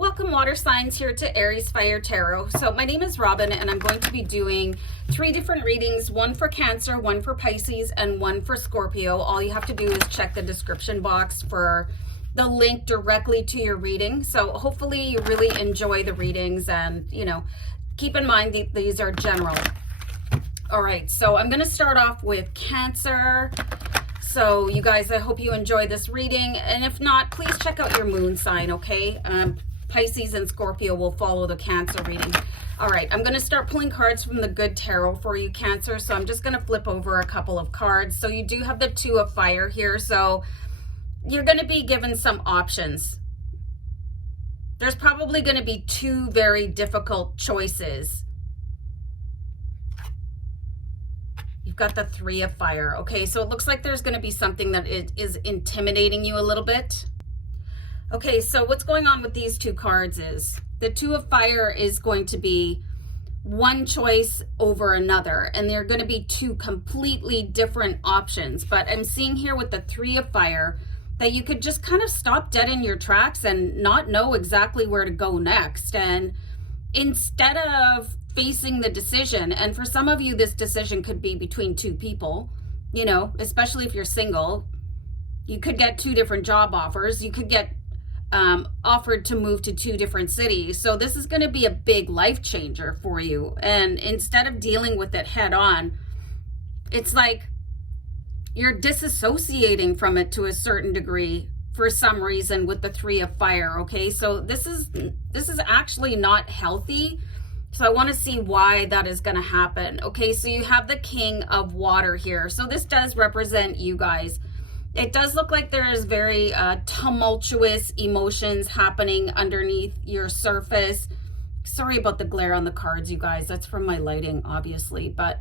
Welcome water signs here to Aries Fire Tarot. So my name is Robin and I'm going to be doing 3 different readings, one for Cancer, one for Pisces, and one for Scorpio. All you have to do is check the description box for the link directly to your reading. So hopefully you really enjoy the readings and, keep in mind these are general. All right, so I'm going to start off with Cancer. So you guys, I hope you enjoy this reading. And if not, please check out your moon sign, okay? Pisces and Scorpio will follow the Cancer reading. All right, I'm going to start pulling cards from the Good Tarot for you, Cancer. So I'm just going to flip over a couple of cards. So you do have the Two of Fire here. So you're going to be given some options. There's probably going to be 2 very difficult choices. You've got the Three of Fire. Okay, so it looks like there's going to be something that is intimidating you a little bit. Okay, so what's going on with these 2 cards is the Two of Fire is going to be one choice over another, and they're going to be 2 completely different options. But I'm seeing here with the Three of Fire that you could just kind of stop dead in your tracks and not know exactly where to go next. And instead of facing the decision, and for some of you, this decision could be between 2 people, especially if you're single, you could get 2 different job offers. You could get offered to move to 2 different cities. So this is going to be a big life changer for you. And instead of dealing with it head on, it's like you're disassociating from it to a certain degree for some reason with the Three of Fire. Okay, so this is actually not healthy. So I want to see why that is going to happen. Okay, so you have the King of Water here. So this does represent you guys. It does look like there is very tumultuous emotions happening underneath your surface. Sorry about the glare on the cards, you guys. That's from my lighting, obviously. But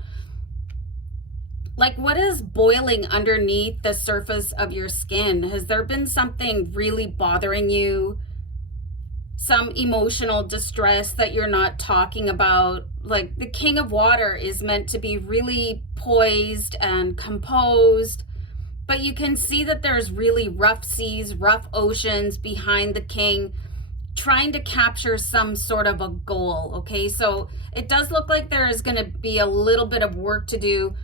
like, what is boiling underneath the surface of your skin? Has there been something really bothering you? Some emotional distress that you're not talking about? Like, the King of Water is meant to be really poised and composed. But you can see that there's really rough seas, rough oceans behind the king, trying to capture some sort of a goal, okay? So it does look like there is going to be a little bit of work to do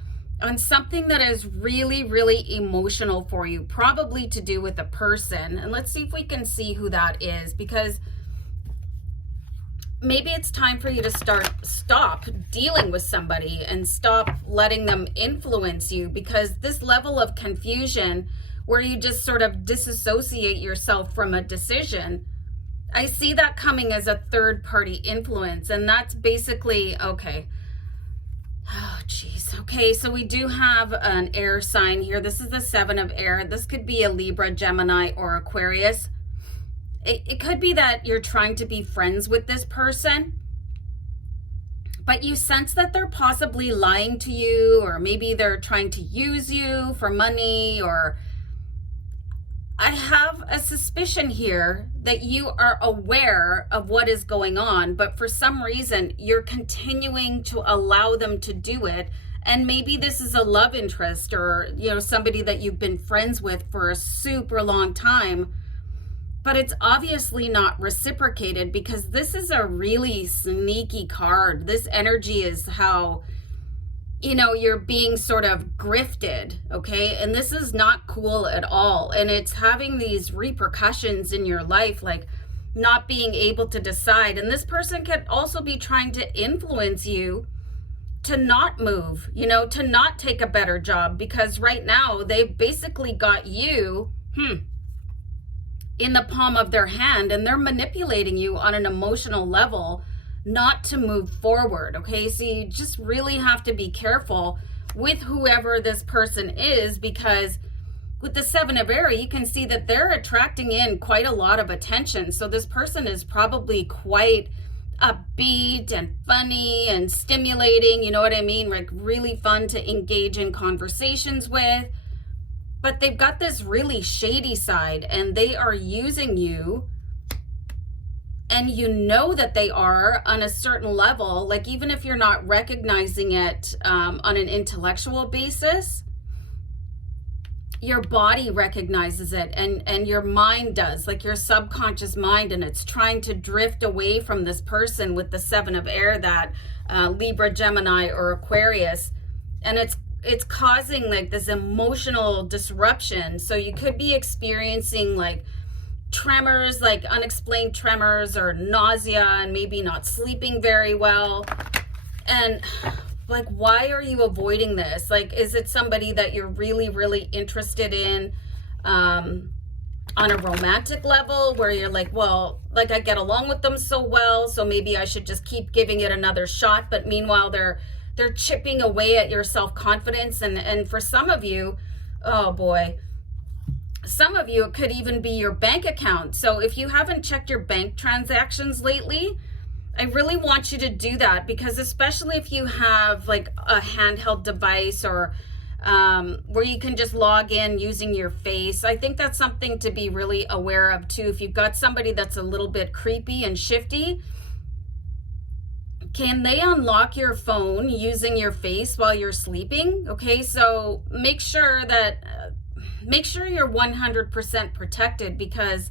on something that is really, really emotional for you, probably to do with a person. And let's see if we can see who that is, because maybe it's time for you to stop dealing with somebody and stop letting them influence you, because this level of confusion where you just sort of disassociate yourself from a decision, I see that coming as a third-party influence. And that's basically, okay. Oh, geez. Okay, so we do have an air sign here. This is the 7 of air. This could be a Libra, Gemini, or Aquarius. It could be that you're trying to be friends with this person, but you sense that they're possibly lying to you, or maybe they're trying to use you for money, or I have a suspicion here that you are aware of what is going on, but for some reason you're continuing to allow them to do it. And maybe this is a love interest, or somebody that you've been friends with for a super long time. But it's obviously not reciprocated, because this is a really sneaky card. This energy is how, you're being sort of grifted, okay? And this is not cool at all. And it's having these repercussions in your life, like not being able to decide. And this person could also be trying to influence you to not move, to not take a better job, because right now they've basically got you, in the palm of their hand, and they're manipulating you on an emotional level not to move forward, okay? So you just really have to be careful with whoever this person is, because with the 7 of air, you can see that they're attracting in quite a lot of attention. So this person is probably quite upbeat and funny and stimulating, you know what I mean? Like really fun to engage in conversations with. But they've got this really shady side, and they are using you, and that they are on a certain level. Like, even if you're not recognizing it on an intellectual basis, your body recognizes it, and your mind does, like your subconscious mind, and it's trying to drift away from this person with the 7 of air, that Libra, Gemini, or Aquarius, and it's causing like this emotional disruption. So you could be experiencing like tremors, like unexplained tremors, or nausea, and maybe not sleeping very well. And like, why are you avoiding this? Like, is it somebody that you're really, really interested in on a romantic level, where you're like, well, like I get along with them so well, so maybe I should just keep giving it another shot. But meanwhile, they're chipping away at your self-confidence. And for some of you, oh boy, some of you, it could even be your bank account. So if you haven't checked your bank transactions lately, I really want you to do that, because especially if you have like a handheld device, or where you can just log in using your face, I think that's something to be really aware of too. If you've got somebody that's a little bit creepy and shifty, can they unlock your phone using your face while you're sleeping? Okay, so make sure you're 100% protected, because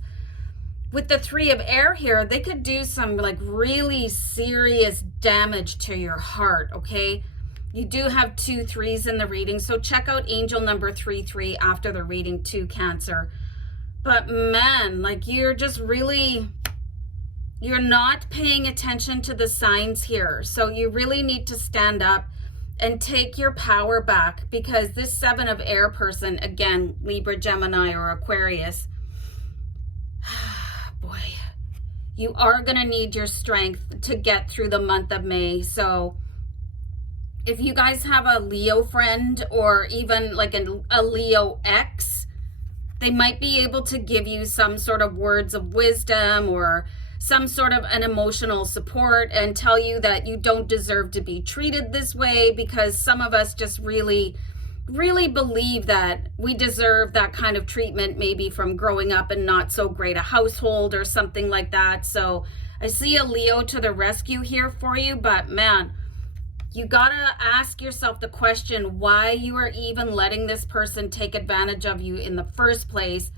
with the 3 of air here, they could do some like really serious damage to your heart, okay? You do have 2 3s in the reading, so check out angel number 33 after the reading too, Cancer. But man, like you're not paying attention to the signs here. So you really need to stand up and take your power back, because this 7 of air person, again, Libra, Gemini, or Aquarius, boy, you are going to need your strength to get through the month of May. So if you guys have a Leo friend, or even like a Leo ex, they might be able to give you some sort of words of wisdom, or some sort of an emotional support, and tell you that you don't deserve to be treated this way, because some of us just really believe that we deserve that kind of treatment, maybe from growing up in not so great a household or something like that. So I see a Leo to the rescue here for you, but man, you gotta ask yourself the question why you are even letting this person take advantage of you in the first place,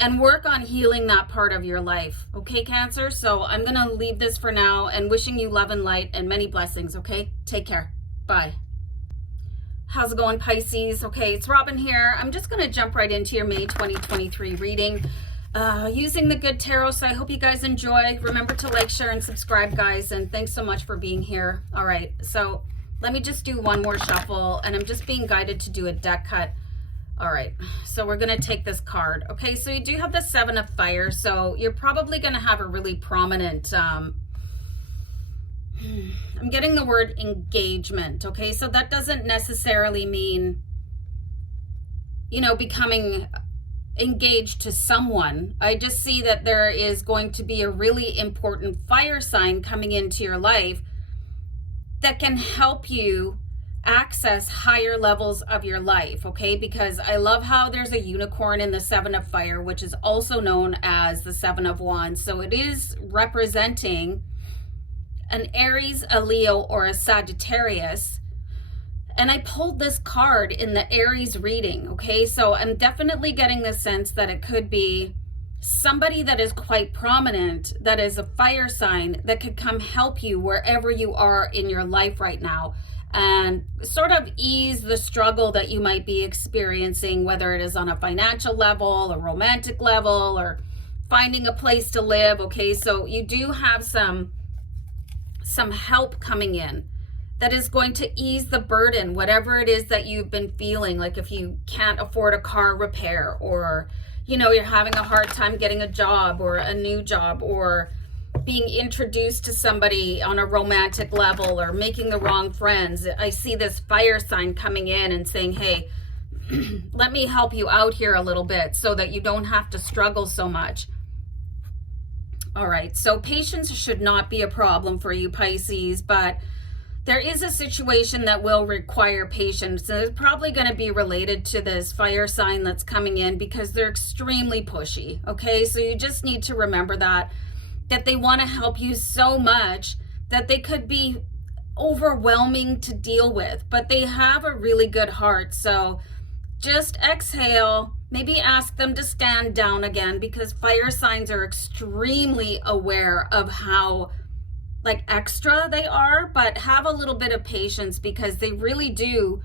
and work on healing that part of your life. Okay, Cancer? So I'm gonna leave this for now, and wishing you love and light and many blessings, okay? Take care. Bye. How's it going, Pisces? Okay, it's Robin here. I'm just going to jump right into your May 2023 reading using the Good Tarot. So I hope you guys enjoy. Remember to like, share, and subscribe, guys. And thanks so much for being here. All right, so let me just do one more shuffle, and I'm just being guided to do a deck cut. All right, so we're going to take this card. Okay, so you do have the 7 of fire. So you're probably going to have a really prominent... I'm getting the word engagement, okay? So that doesn't necessarily mean, you know, becoming engaged to someone. I just see that there is going to be a really important fire sign coming into your life that can help you access higher levels of your life, okay? Because I love how there's a unicorn in the 7 of fire, which is also known as the 7 of wands. So it is representing an Aries, a Leo, or a Sagittarius. And I pulled this card in the Aries reading, okay? So I'm definitely getting the sense that it could be somebody that is quite prominent, that is a fire sign, that could come help you wherever you are in your life right now, and sort of ease the struggle that you might be experiencing, whether it is on a financial level, a romantic level, or finding a place to live, okay? So you do have some help coming in that is going to ease the burden, whatever it is that you've been feeling. Like if you can't afford a car repair, or, you know, you're having a hard time getting a job or a new job, or being introduced to somebody on a romantic level, or making the wrong friends. I see this fire sign coming in and saying, hey, let me help you out here a little bit so that you don't have to struggle so much. All right, so patience should not be a problem for you, Pisces, but there is a situation that will require patience, and it's probably going to be related to this fire sign that's coming in, because they're extremely pushy, okay? So you just need to remember that they want to help you so much that they could be overwhelming to deal with, but they have a really good heart. So just exhale, Maybe ask them to stand down again, because fire signs are extremely aware of how like extra they are, but have a little bit of patience because they really do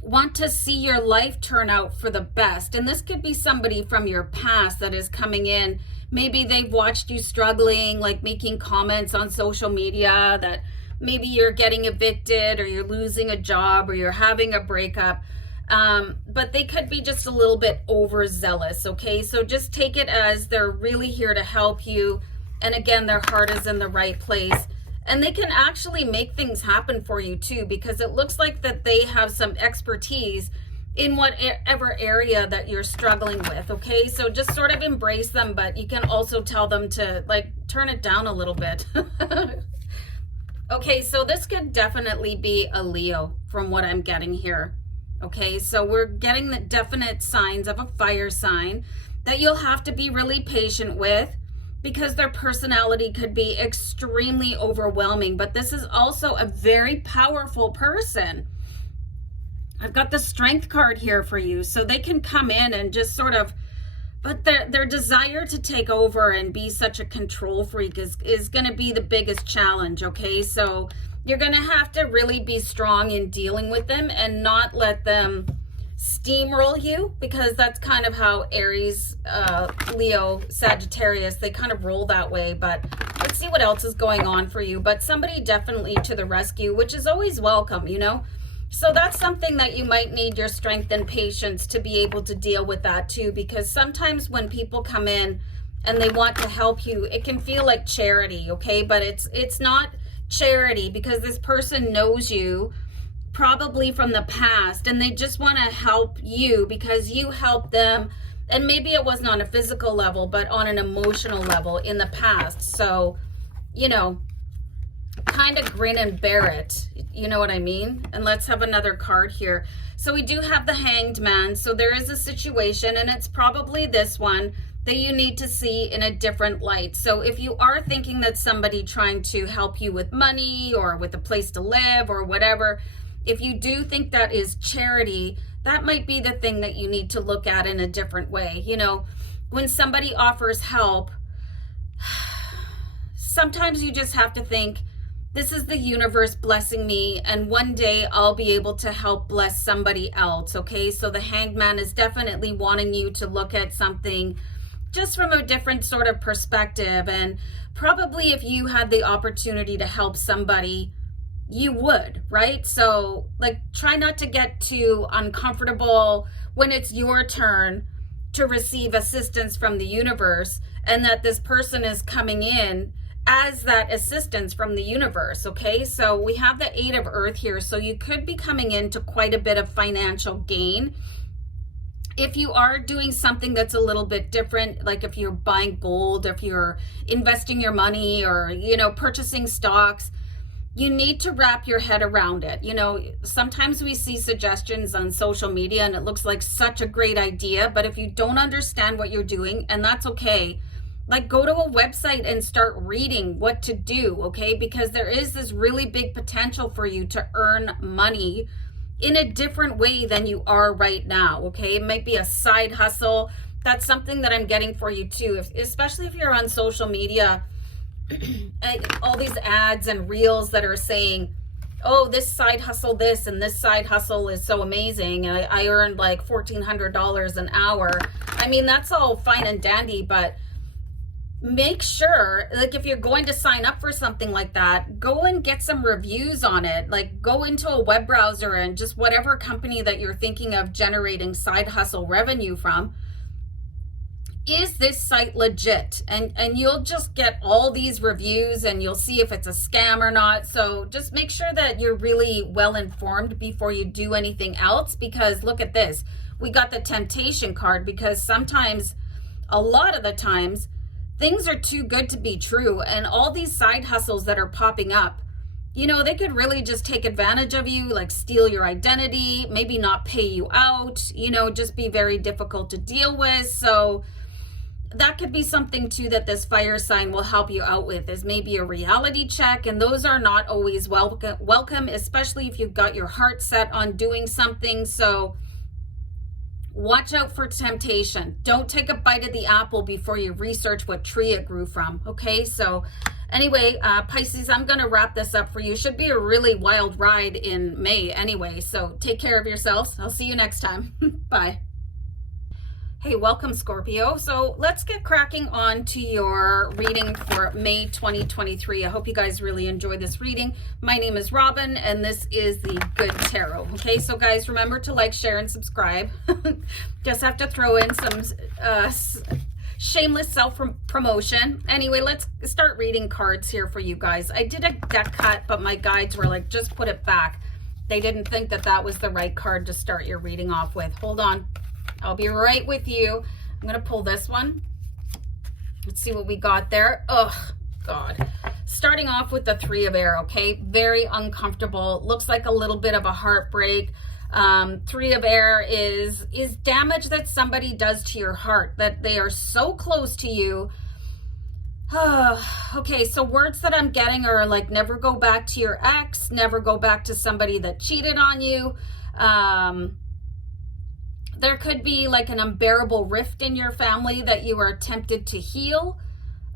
want to see your life turn out for the best. And this could be somebody from your past that is coming in. Maybe they've watched you struggling, like making comments on social media that maybe you're getting evicted or you're losing a job or you're having a breakup. But they could be just a little bit overzealous, okay? So just take it as they're really here to help you. And again, their heart is in the right place. And they can actually make things happen for you too, because it looks like that they have some expertise in whatever area that you're struggling with, okay? So just sort of embrace them, but you can also tell them to like turn it down a little bit. Okay, so this could definitely be a Leo from what I'm getting here. Okay, so we're getting the definite signs of a fire sign that you'll have to be really patient with, because their personality could be extremely overwhelming. But this is also a very powerful person. I've got the Strength card here for you. So they can come in and just sort of, but their desire to take over and be such a control freak is going to be the biggest challenge, okay? So you're going to have to really be strong in dealing with them and not let them steamroll you, because that's kind of how Aries, Leo, Sagittarius, they kind of roll that way. But let's see what else is going on for you. But somebody definitely to the rescue, which is always welcome, you know. So that's something that you might need your strength and patience to be able to deal with that too, because sometimes when people come in and they want to help you, it can feel like charity, okay? But it's not charity, because this person knows you probably from the past, and they just want to help you because you helped them, and maybe it wasn't on a physical level but on an emotional level in the past. So, you know, kind of grin and bear it, you know what I mean? And let's have another card here. So we do have the Hanged Man. So there is a situation, and it's probably this one that you need to see in a different light. So if you are thinking that somebody trying to help you with money or with a place to live or whatever, if you do think that is charity, that might be the thing that you need to look at in a different way. You know, when somebody offers help, sometimes you just have to think, this is the universe blessing me, and one day I'll be able to help bless somebody else, okay? So the Hanged Man is definitely wanting you to look at something just from a different sort of perspective. And probably if you had the opportunity to help somebody, you would, right? So like, try not to get too uncomfortable when it's your turn to receive assistance from the universe, and that this person is coming in as that assistance from the universe, okay? So we have the Eight of Earth here. So you could be coming into quite a bit of financial gain if you are doing something that's a little bit different, like if you're buying gold, if you're investing your money, or, you know, purchasing stocks. You need to wrap your head around it. You know, sometimes we see suggestions on social media and it looks like such a great idea, but if you don't understand what you're doing, and that's okay, like go to a website and start reading what to do, okay? Because there is this really big potential for you to earn money in a different way than you are right now, okay? It might be a side hustle. That's something that I'm getting for you too, especially if you're on social media. All these ads and reels that are saying, oh, this side hustle this and this side hustle is so amazing, and I earned like $1,400 an hour. I mean, that's all fine and dandy, but make sure, like, if you're going to sign up for something like that, go and get some reviews on it. Like, go into a web browser and just whatever company that you're thinking of generating side hustle revenue from, is this site legit? And you'll just get all these reviews and you'll see if it's a scam or not. So just make sure that you're really well informed before you do anything else, because look at this. We got the Temptation card, because sometimes, a lot of the times, things are too good to be true. And all these side hustles that are popping up, you know, they could really just take advantage of you, like steal your identity, maybe not pay you out, you know, just be very difficult to deal with. So that could be something too that this fire sign will help you out with, is maybe a reality check. And those are not always welcome, especially if you've got your heart set on doing something. So Watch out for temptation. Don't take a bite of the apple before you research what tree it grew from. Okay, so anyway, Pisces, I'm going to wrap this up for you. Should be a really wild ride in May anyway, so take care of yourselves. I'll see you next time. Bye. Hey, welcome Scorpio. So let's get cracking on to your reading for May 2023. I hope you guys really enjoyed this reading. My name is Robin and this is the Good Tarot. Okay, so guys, remember to like, share, and subscribe. Just have to throw in some shameless self-promotion. Anyway, let's start reading cards here for you guys. I did a deck cut, but my guides were like, just put it back. They didn't think that that was the right card to start your reading off with. Hold on. I'll be right with you. I'm going to pull this one. Let's see what we got there. Oh, God. Starting off with the Three of Air, okay? Very uncomfortable. Looks like a little bit of a heartbreak. Three of Air is damage that somebody does to your heart, that they are so close to you. Okay, so words that I'm getting are like never go back to your ex, never go back to somebody that cheated on you. There could be like an unbearable rift in your family that you are tempted to heal.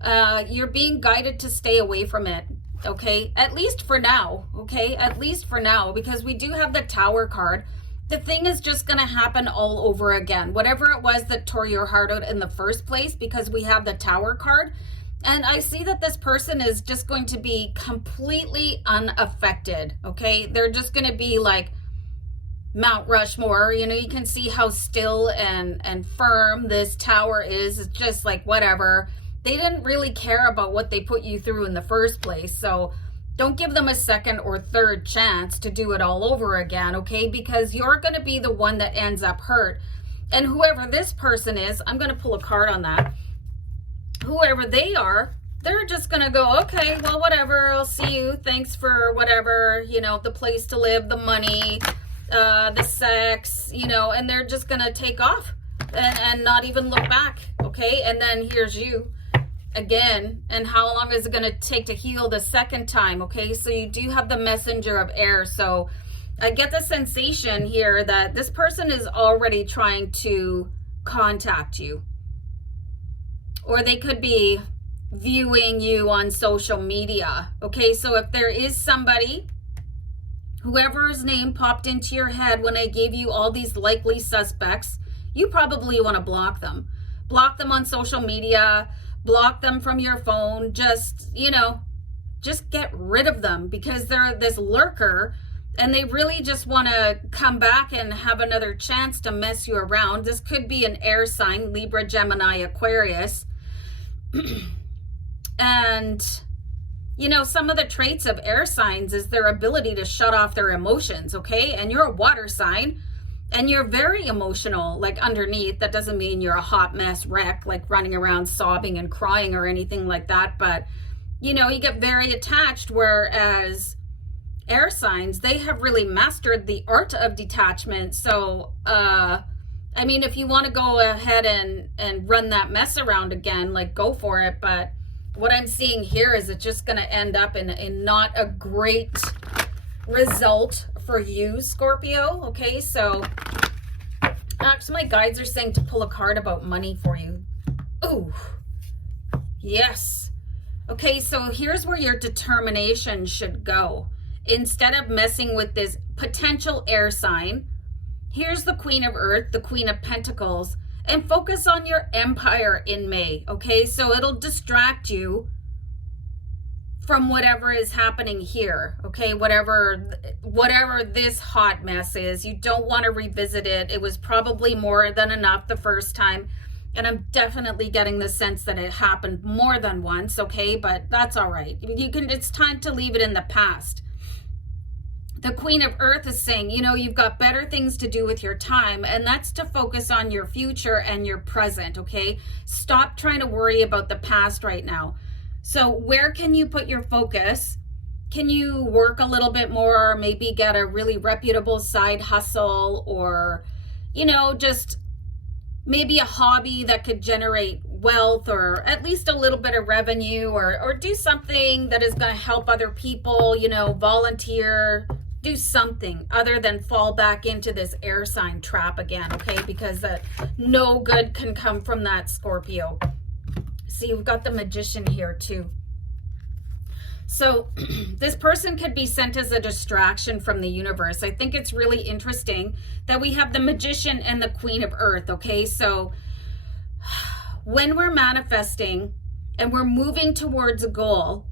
You're being guided to stay away from it, okay? At least for now, okay? At least for now, because we do have the Tower card. The thing is just going to happen all over again. Whatever it was that tore your heart out in the first place, because we have the Tower card. And I see that this person is just going to be completely unaffected, okay? They're just going to be like Mount Rushmore. You know, you can see how still and firm this tower is. It's just like whatever. They didn't really care about what they put you through in the first place. So don't give them a second or third chance to do it all over again, okay? Because you're going to be the one that ends up hurt. And whoever this person is, I'm going to pull a card on that. Whoever they are, they're just going to go, okay, well, whatever. I'll see you. Thanks for whatever, you know, the place to live, the money, the sex, you know, and they're just gonna take off and not even look back, okay? And then here's you again, and how long is it gonna take to heal the second time, okay? So you do have the Messenger of Air. So I get the sensation here that this person is already trying to contact you, or they could be viewing you on social media, okay? So if there is somebody, whoever's name popped into your head when I gave you all these likely suspects, you probably want to block them. Block them on social media, block them from your phone, just, you know, just get rid of them, because they're this lurker and they really just want to come back and have another chance to mess you around. This could be an air sign, Libra, Gemini, Aquarius. And you know, some of the traits of air signs is their ability to shut off their emotions, okay? And you're a water sign, and you're very emotional, like underneath. That doesn't mean you're a hot mess wreck, like running around sobbing and crying or anything like that. But, you know, you get very attached, whereas air signs, they have really mastered the art of detachment. So, I mean, if you want to go ahead and run that mess around again, like go for it. But what I'm seeing here is it's just going to end up in not a great result for you, Scorpio. Okay, so actually my guides are saying to pull a card about money for you. Ooh, yes. Okay, so here's where your determination should go. Instead of messing with this potential air sign, here's the Queen of Earth, the Queen of Pentacles, and focus on your empire in May, okay? So it'll distract you from whatever is happening here, okay? Whatever this hot mess is, you don't want to revisit it. It was probably more than enough the first time, and I'm definitely getting the sense that it happened more than once, okay? But that's all right. It's time to leave it in the past. The Queen of Earth is saying, you know, you've got better things to do with your time, and that's to focus on your future and your present, okay? Stop trying to worry about the past right now. So where can you put your focus? Can you work a little bit more, maybe get a really reputable side hustle, or, you know, just maybe a hobby that could generate wealth or at least a little bit of revenue, or do something that is going to help other people, you know, volunteer, do something other than fall back into this air sign trap again, okay? Because no good can come from that, Scorpio. See, we've got the Magician here too. So this person could be sent as a distraction from the universe. I think it's really interesting that we have the Magician and the Queen of Earth, okay? So when we're manifesting and we're moving towards a goal,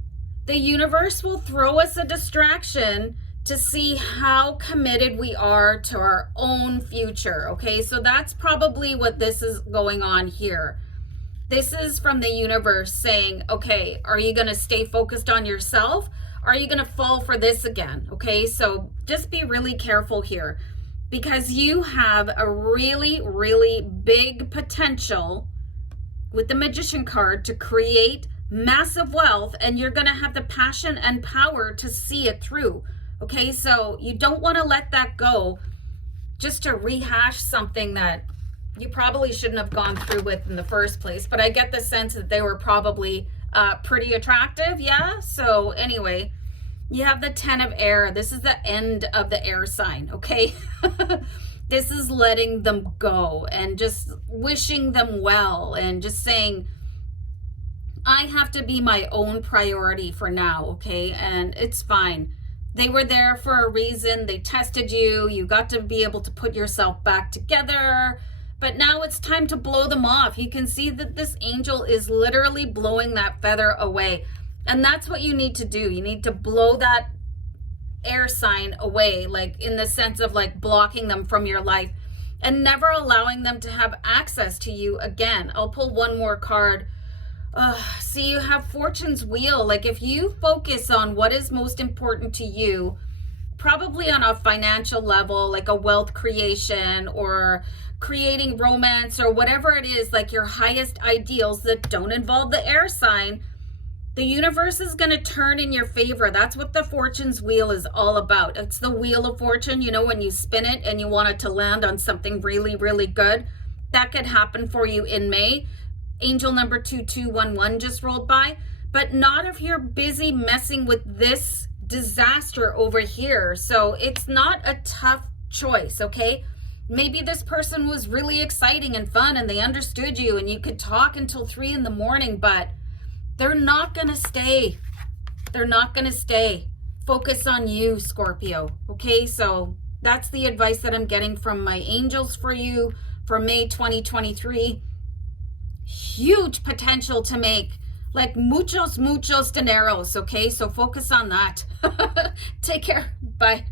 the universe will throw us a distraction to see how committed we are to our own future, okay? So that's probably what this is going on here. This is from the universe saying, okay, are you going to stay focused on yourself? Are you going to fall for this again? Okay, so just be really careful here, because you have a really, really big potential with the Magician card to create massive wealth, and you're going to have the passion and power to see it through. Okay, so you don't want to let that go just to rehash something that you probably shouldn't have gone through with in the first place. But I get the sense that they were probably pretty attractive, yeah? So anyway, you have the 10 of air. This is the end of the air sign, okay? This is letting them go and just wishing them well and just saying, I have to be my own priority for now, okay? And it's fine. They were there for a reason. They tested you. You got to be able to put yourself back together. But now it's time to blow them off. You can see that this angel is literally blowing that feather away. And that's what you need to do. You need to blow that air sign away, like in the sense of like blocking them from your life and never allowing them to have access to you again. I'll pull one more card. See, you have Fortune's Wheel. Like if you focus on what is most important to you, probably on a financial level, like a wealth creation or creating romance or whatever it is, like your highest ideals that don't involve the air sign, the universe is going to turn in your favor. That's what the Fortune's Wheel is all about. It's the Wheel of Fortune. You know, when you spin it and you want it to land on something really, really good, that could happen for you in May. Angel number 2211 just rolled by, but not if you're busy messing with this disaster over here. So it's not a tough choice, okay? Maybe this person was really exciting and fun and they understood you and you could talk until 3 in the morning, but they're not going to stay. They're not going to stay. Focus on you, Scorpio, okay? So that's the advice that I'm getting from my angels for you for May 2023. Huge potential to make like muchos dineros, okay? So focus on that. Take care. Bye.